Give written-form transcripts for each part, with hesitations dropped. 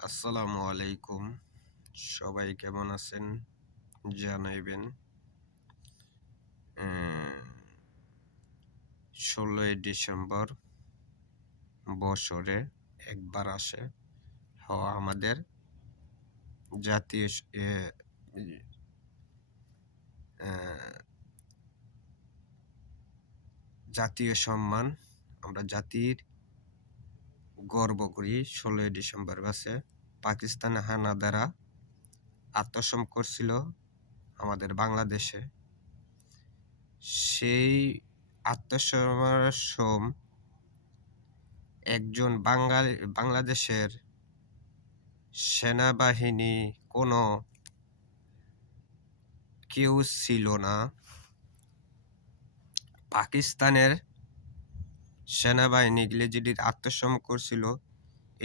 আসসালামু আলাইকুম। সবাই কেমন আছেন জানাইবেন। ১৬ই ডিসেম্বর বছরে একবার আসে। আমাদের জাতীয় স এ ই অ্যা জাতীয় সম্মান। আমরা জাতির গর্ব করি ১৬ই ডিসেম্বর মাসে পাকিস্তানি হানাদাররা আত্মসমর্পণ করছিল আমাদের বাংলাদেশে। সেই আত্মসমর্পণ একজন বাংলাদেশের সেনাবাহিনী কোনো কেউ ছিল না। পাকিস্তানের সেনাবাহিনীগুলি যেটি আত্মসমর্পণ করছিল,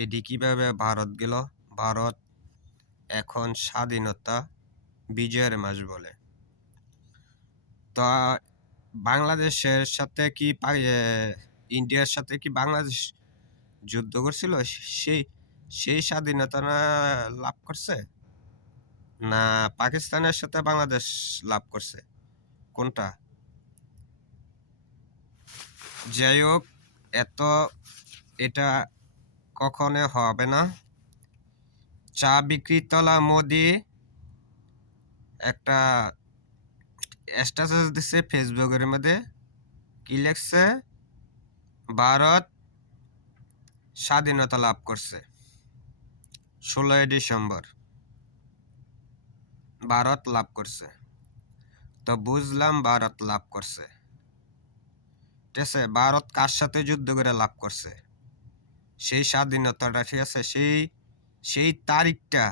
এটি কিভাবে ভারত গেল? ভারত এখন স্বাধীনতা বিজয়ের মাস বলে। তা বাংলাদেশের সাথে কি ইন্ডিয়ার সাথে কি বাংলাদেশ যুদ্ধ করছিল? সেই সেই স্বাধীনতা লাভ করছে? না পাকিস্তানের সাথে বাংলাদেশ লাভ করছে? কোনটা? যাই হোক, এটা কখনো হবে না। চা বিক্রিতলা মোদি একটা স্ট্যাটাস দিছে ফেসবুকের মধ্যে। কি লেখছে? ভারত স্বাধীনতা লাভ করছে ১৬ই ডিসেম্বর ভারত লাভ করছে। তো বুঝলাম ভারত লাভ করছে, ঠিক আছে। ভারত কার সাথে যুদ্ধ করে লাভ করছে সেই স্বাধীনতাটা, ঠিক আছে। সেই তারিখটা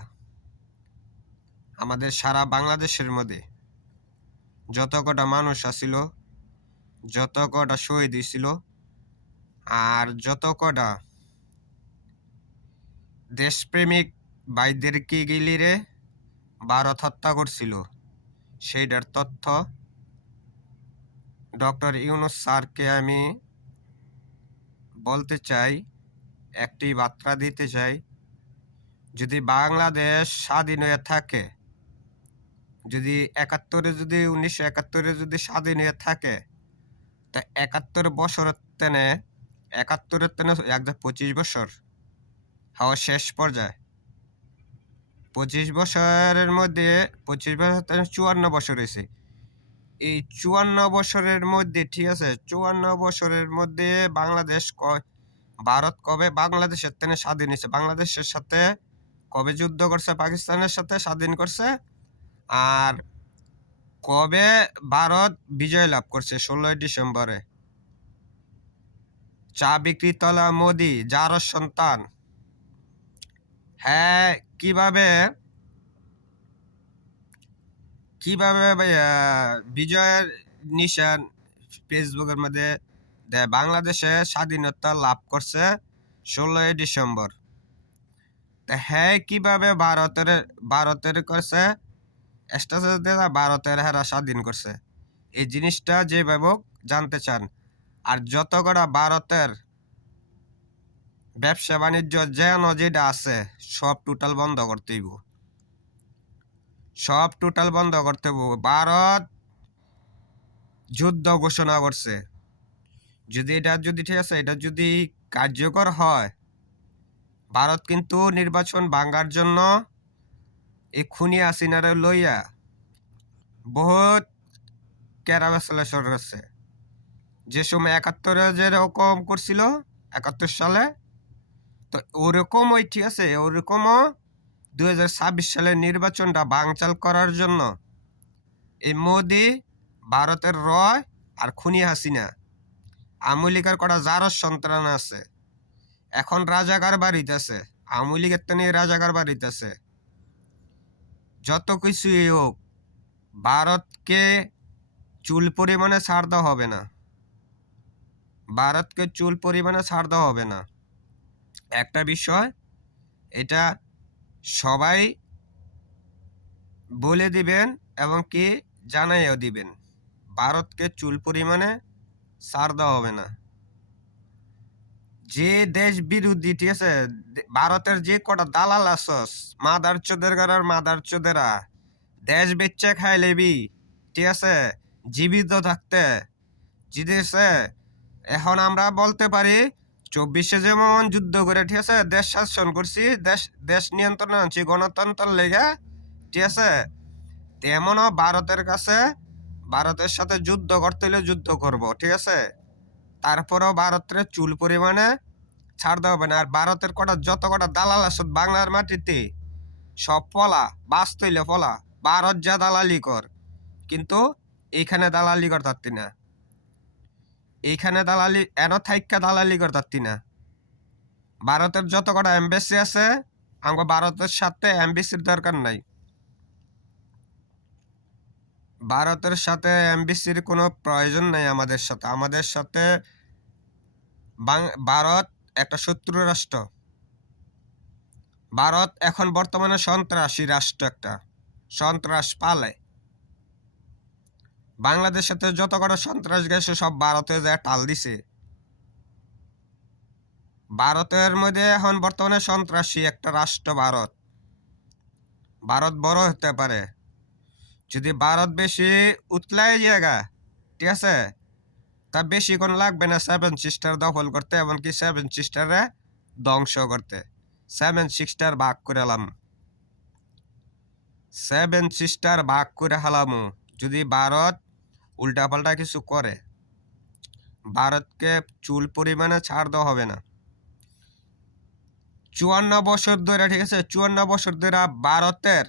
আমাদের সারা বাংলাদেশের মধ্যে যত কটা মানুষ আছিল, যত কটা শহীদ হয়েছিল, আর যত কটা দেশপ্রেমিক ভাইদেরকে গিলিরে ভারত হত্যা করছিল, সেইটার তথ্য ডক্টর ইউনূস স্যারকে আমি বলতে চাই, একটি বার্তা দিতে চাই। যদি বাংলাদেশ স্বাধীন হয়ে থাকে, যদি ১৯৭১ যদি স্বাধীন হয়ে থাকে, তা ৭১ বছরের তেনে ৭১-এর তেনে ২৫ বছর হওয়া শেষ পর্যায়ে। ২৫ বছরের মধ্যে ২৫ বছর ৫৪ বছর হয়েছে। এই ৫৪ বছরের মধ্যে, ঠিক আছে, ৫৪ বছরের মধ্যে ভারত কবে বাংলাদেশের তেনে স্বাধীন হয়েছে? বাংলাদেশের সাথে কবে যুদ্ধ করছে? পাকিস্তানের সাথে স্বাধীন করছে। আর কবে ভারত বিজয় লাভ করছে? ১৬ই ডিসেম্বরে। চা বিক্রিতলা মোদি যার সন্তান, হ্যাঁ, কিভাবে বিজয়ের নিশান ফেসবুকের মধ্যে বাংলাদেশে স্বাধীনতা লাভ করছে ১৬ই ডিসেম্বর। তা হ্যাঁ, কিভাবে ভারতের করছে স্ট্যাটাস দিয়ে ভারতের হারা স্বাধীন করছে, এই জিনিসটা যেভাবে জানতে চান। আর যত কটা ভারতের ব্যবসা বাণিজ্য যেটা আছে সব টোটাল বন্ধ করতে হইব। সব টোটাল বন্ধ করতে হইব। ভারত যুদ্ধ ঘোষণা করছে। যদি ঠিক আছে, এটা যদি কার্যকর হয়, ভারত কিন্তু নির্বাচন ভাঙার জন্য এই খুনি হাসিনারে লইয়া বহুত ক্যারাবেসলা শুরু করছে। যে সময় ৭১-এ যেরকম করছিল ৭১ সালে, তো ওরকমই, ঠিক আছে, ওরকমও ২০২৬ সালের নির্বাচনটা বানচাল করার জন্য এই মোদি, ভারতের রয় আর খুনি হাসিনা, আওয়ামী লীগের কটা জারজ সন্তান আছে, এখন রাজাকার বাড়িতেছে। আওয়ামী লীগের তো নিয়ে রাজাকার বাড়িতেছে। যত কিছুই হোক, ভারতকে চুল পরিমাণে ছাড় দেওয়া হবে না। ভারতকে চুল পরিমাণে ছাড় দেওয়া হবে না। একটা বিষয়, এটা সবাই বলে দিবেন এবং কি জানাইও দিবেন, ভারতকে চুল পরিমাণে ছাড় দেওয়া হবে না। যে দেশ বিরোধী, ঠিক আছে, ভারতের যে কটা দালাল আসস, মাদার চোদের গারার মাদার চোদেরা দেশ বেচে খাই লেবি, ঠিক আছে, জীবিত থাকতে, জিতেছে। এখন আমরা বলতে পারি 24-এ যেমন যুদ্ধ করে, ঠিক আছে, দেশ শাসন করছি, দেশ দেশ নিয়ন্ত্রণ আনছি গণতন্ত্রের লেগে, ঠিক আছে, তেমনও ভারতের কাছে, ভারতের সাথে যুদ্ধ করতে হলে যুদ্ধ করব, ঠিক আছে। তারপরেও ভারতের চুল পরিমাণে ছাড় দেওয়া হবে না। আর ভারতের যত কটা দালাল আছে বাংলার মাটিতে সব পলা, বাস তৈলে পলা, ভারত যা দালালি কর, কিন্তু এইখানে দালালি করতারতি না, এইখানে দালালি এন থাইক্কা দালালি করতারতি না। ভারতের যত কটা এমবেসি আছে, আমাকে ভারতের সাথে এমবেসির দরকার নাই, ভারতের সাথে এমবেসির কোনো প্রয়োজন নাই। আমাদের সাথে ভারত একটা শত্রু রাষ্ট্র। ভারত এখন বর্তমানে সন্ত্রাসী রাষ্ট্র, একটা সন্ত্রাস পালে। বাংলাদেশের সাথে যত কটা সন্ত্রাস গেছে সব ভারতে যায় টাল দিছে। ভারতের মধ্যে এখন বর্তমানে সন্ত্রাসী একটা রাষ্ট্র ভারত। ভারত বড় হতে পারে যদি ভারত বেশি উতলাই জায়গা, ঠিক আছে, তা বেশি কোন লাগবে না সেভেন সিস্টার দখল করতে, এমনকি সেভেন সিস্টারে ধ্বংস করতে। সেভেন সিস্টার ভাগ করে হালাম, সেভেন সিস্টার ভাগ করে হালামু যদি ভারত উল্টাপাল্টা কিছু করে। ভারতকে চুল পরিমাণে ছাড় দেওয়া হবে না। 54 বছর ধরে, ঠিক আছে, 54 বছর ধরে ভারতের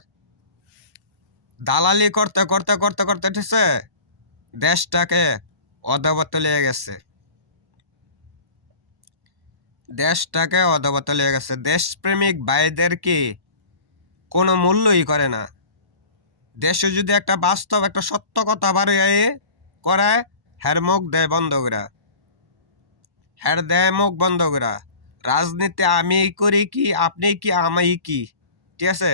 দালালি করতে করতে করতে করতে, ঠিক আছে, দেশটাকে অধঃপতনে নিয়ে গেছে, দেশটাকে অধঃপতনে নিয়ে গেছে। দেশপ্রেমিক ভাইদের কি কোনো মূল্যই করে না। দেশে যদি একটা বাস্তব একটা সত্য কথা বাড়িয়ে করায়, হ্যার মুখ দেয় বন্ধ করা, হ্যার দেয় মুখ বন্ধ করা। রাজনীতি আমি করি কি, আপনি কি, আমি কি, ঠিক আছে।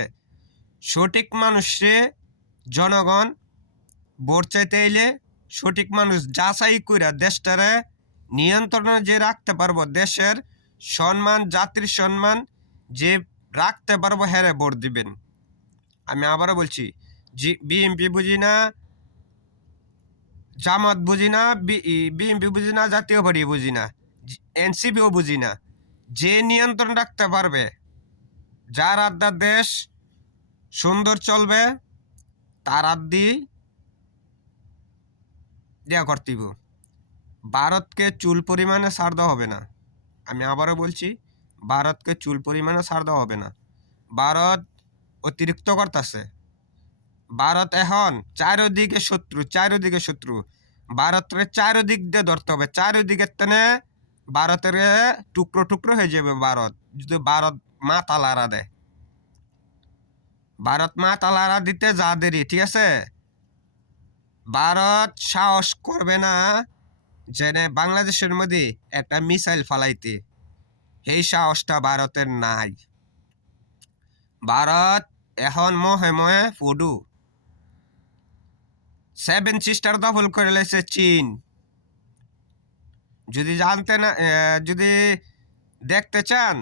সঠিক মানুষে জনগণ ভোট চাইতে এলে সঠিক মানুষ যাচাই করে দেশটারে নিয়ন্ত্রণে যে রাখতে পারবো, দেশের সম্মান, জাতির সম্মান যে রাখতে পারবো, হ্যারে ভোট দিবেন। আমি আবারও বলছি, বিএনপি বুঝি না, জামাত বুঝি না, বিএনপি বুঝি না, জাতীয় পার্টি বুঝি না, এনসিপিও বুঝি না। যে নিয়ন্ত্রণ রাখতে পারবে, যার আড্ডা দেশ সুন্দর চলবে, তার আড্ডি দেয়া করতেইব। ভারতকে চুল পরিমাণে ছাড় দেওয়া হবে না। আমি আবারও বলছি, ভারতকে চুল পরিমাণে ছাড় দেওয়া হবে না। ভারত অতিরিক্ত করতেছে। ভারত এখন চারিদিকে শত্রু, চারিদিকে শত্রু। ভারতের চারিদিক দিয়ে ধরতে হবে, চারিদিকের তেনে ভারতের টুকরো টুকরো হয়ে যাবে ভারত, যদি ভারত মা তালারা দেয়। ভারত মা তালারা দিতে যা দেরি, ঠিক আছে, ভারত সাহস করবে না যে বাংলাদেশের মধ্যে একটা মিসাইল ফালাইতে। এই সাহসটা ভারতের নাই। ভারত এখন মহে মহে ফুডু। সেভেন সিস্টার দখল করে লেছে চীন। যদি জানতে না, যদি দেখতে চান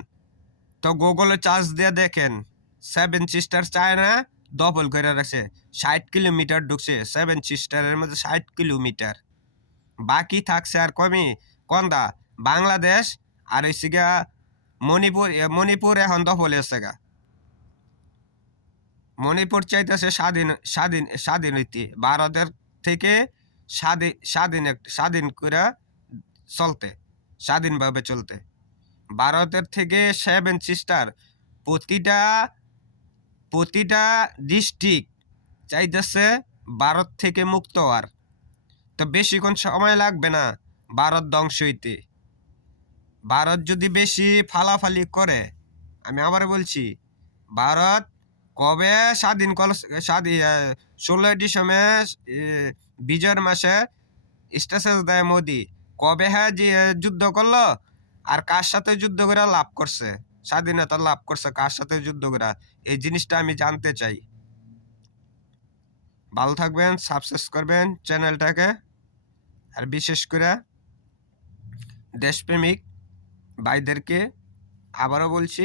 তো গুগলে চার্জ দিয়ে দেখেন। সেভেন সিস্টার চায়না দখল করে রাখছে, 60 কিলোমিটার ঢুকছে সেভেন সিস্টারের মধ্যে, 60 কিলোমিটার। বাকি থাকছে আর কমই কন্দা বাংলাদেশ আর হইছে গা মণিপুর। মণিপুর এখন দখল হয়েছে গা। মণিপুর চাইতেছে স্বাধীন স্বাধীন স্বাধীন হইতে, ভারতের থেকে স্বাধীন করে চলতে, স্বাধীনভাবে চলতে। ভারতের থেকে সেভেন সিস্টার প্রতিটা ডিস্ট্রিক্ট চাইতেছে ভারত থেকে মুক্ত হওয়ার। তো বেশিক্ষণ সময় লাগবে না ভারত ধ্বংস হইতে। ভারত যদি বেশি ফালাফালি করে, আমি আবার বলছি, ভারত কবে স্বাধীন 16 ডিসেম্বর বিজয়ের মাসে স্ট্যাটাস দেয় মোদি, কবে হ্যাঁ যে যুদ্ধ করলো আর কার সাথে যুদ্ধ করে লাভ করছে, স্বাধীনতা লাভ করছে কার সাথে যুদ্ধ করে, এই জিনিসটা আমি জানতে চাই। ভালো থাকবেন, সাবস্ক্রাইব করবেন চ্যানেলটাকে। আর বিশেষ করে দেশপ্রেমিক ভাইদেরকে আবারও বলছি